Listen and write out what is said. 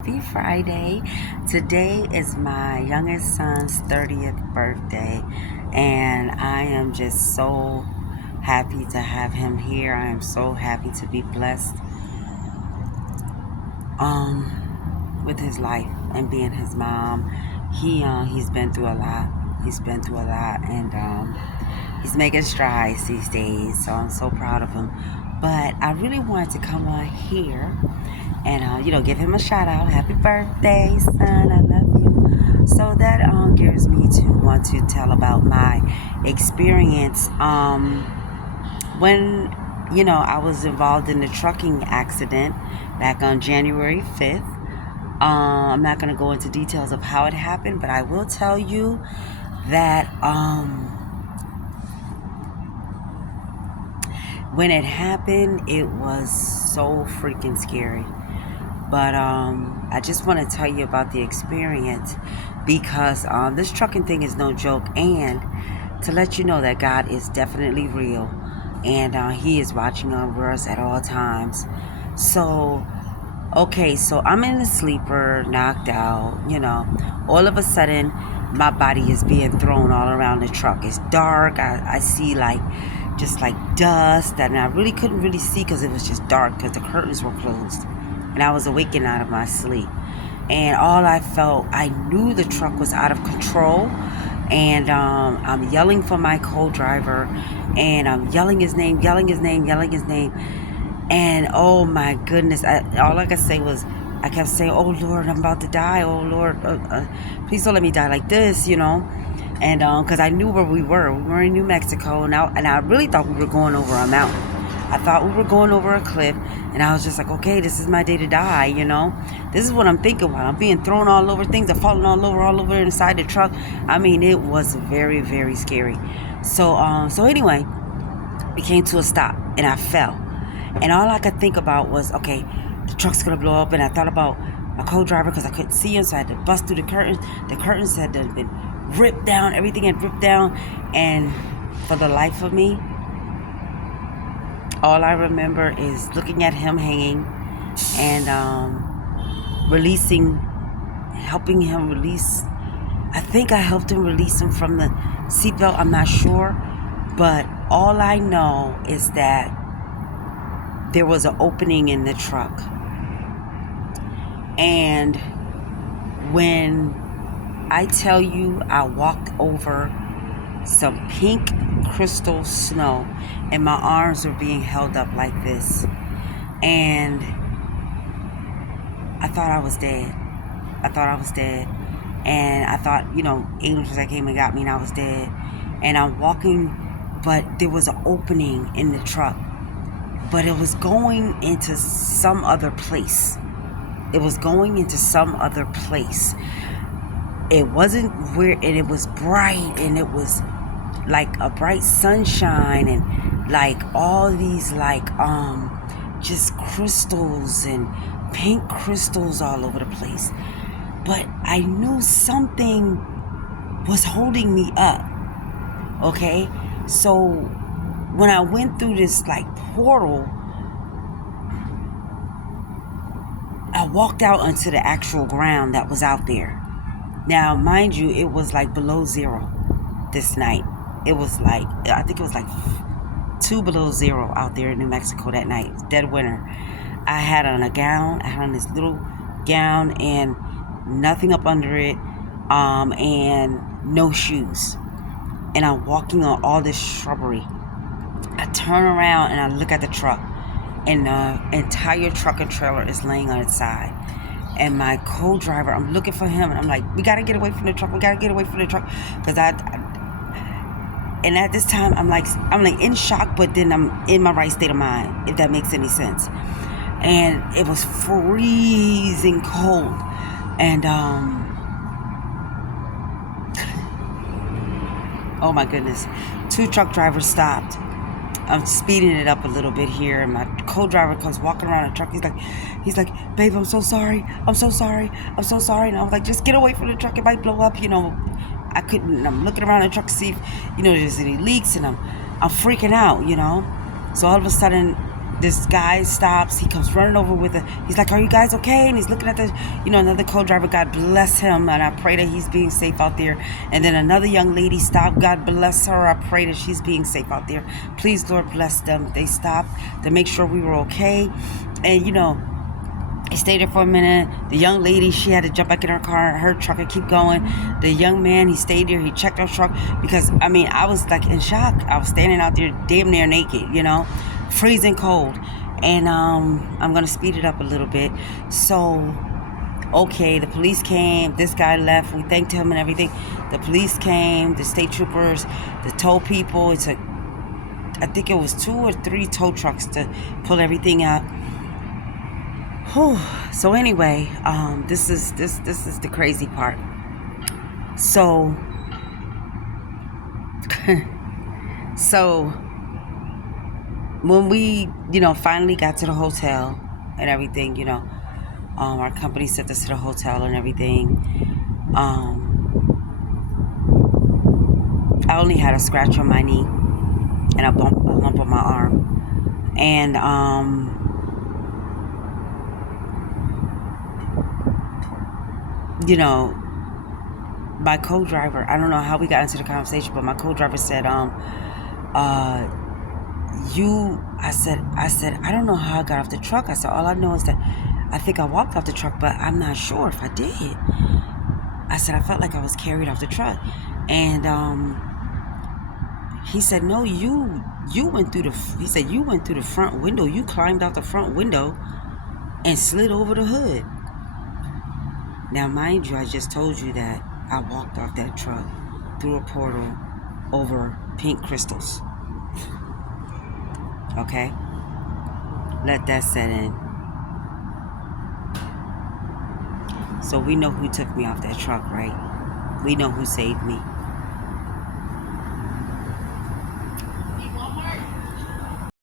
Happy Friday. Today is my youngest son's 30th birthday, and I am just so happy to have him here. I am so happy to be blessed with his life and being his mom. He's been through a lot. He's been through a lot, and he's making strides these days, so I'm so proud of him. But I really wanted to come on here and give him a shout out. Happy birthday, son! I love you. So that gears me to want to tell about my experience when I was involved in the trucking accident back on January 5th. I'm not going to go into details of how it happened, but I will tell you that when it happened, it was so freaking scary. But I just want to tell you about the experience because this trucking thing is no joke, and to let you know that God is definitely real, and He is watching over us at all times. So, okay, so I'm in the sleeper, knocked out. All of a sudden, my body is being thrown all around the truck. It's dark. I see just like dust, and I really couldn't really see because it was just dark because the curtains were closed. And I was awakened out of my sleep. And all I felt, I knew the truck was out of control. And I'm yelling for my co-driver. And I'm yelling his name. And oh my goodness, all I could say was, I kept saying, oh Lord, I'm about to die. Oh Lord, please don't let me die like this. And because I knew where we were. We were in New Mexico. And I really thought we were going over a mountain. I thought we were going over a cliff, and I was just like, okay, this is my day to die, This is what I'm thinking while I'm being thrown all over. Things are falling all over inside the truck. I mean, it was very, very scary. So anyway, we came to a stop, and I fell. And all I could think about was, okay, the truck's going to blow up, and I thought about my co-driver because I couldn't see him, so I had to bust through the curtains. The curtains had been ripped down. Everything had ripped down, and for the life of me, all I remember is looking at him hanging and helping him release. I think I helped him release him from the seatbelt. I'm not sure. But all I know is that there was an opening in the truck. And when I tell you I walked over some pink crystal snow, and my arms were being held up like this, and I thought I was dead. And I thought, angels that came and got me, and I was dead. And I'm walking, but there was an opening in the truck, but it was going into some other place. It wasn't where, and it was bright, and it was like a bright sunshine, and like all these just crystals and pink crystals all over the place. But I knew something was holding me up. Okay, so when I went through this portal, I walked out onto the actual ground that was out there. Now, mind you, it was below zero this night. It was I think it was 2 below zero out there in New Mexico that night. Dead winter. I had on a gown. I had on this little gown and nothing up under it, and no shoes. And I'm walking on all this shrubbery. I turn around and I look at the truck, and the entire truck and trailer is laying on its side. And my co-driver, I'm looking for him, and I'm like, we gotta get away from the truck. Because and at this time, I'm in shock, but then I'm in my right state of mind, if that makes any sense. And it was freezing cold. And, oh my goodness. 2 truck drivers stopped. I'm speeding it up a little bit here, and my co-driver comes walking around the truck. He's like, babe, I'm so sorry. And I was like, just get away from the truck. It might blow up, I couldn't. I'm looking around the truck to see if, there's any leaks, and I'm freaking out, So all of a sudden, this guy stops. He comes running over with a. He's like, "Are you guys okay?" And he's looking at the, another co-driver. God bless him, and I pray that he's being safe out there. And then another young lady stopped. God bless her. I pray that she's being safe out there. Please, Lord, bless them. They stopped to make sure we were okay, and he stayed there for a minute. The young lady, she had to jump back in her truck and keep going. The young man, he stayed there. He checked our truck because, I was like in shock. I was standing out there damn near naked, freezing cold. And I'm going to speed it up a little bit. So, okay, the police came. This guy left. We thanked him and everything. The police came, the state troopers, the tow people. It took, I think it was 2 or 3 tow trucks to pull everything out. Whew. So anyway, this is the crazy part. So, when we, finally got to the hotel and everything, our company sent us to the hotel and everything. I only had a scratch on my knee and a lump on my arm, and my co-driver, I don't know how we got into the conversation, but my co-driver said, I said, I don't know how I got off the truck. I said, all I know is that I think I walked off the truck, but I'm not sure if I did. I said, I felt like I was carried off the truck. And he said, no, you went through you went through the front window. You climbed out the front window and slid over the hood. Now, mind you, I just told you that I walked off that truck through a portal over pink crystals. Okay? Let that set in. So we know who took me off that truck, right? We know who saved me.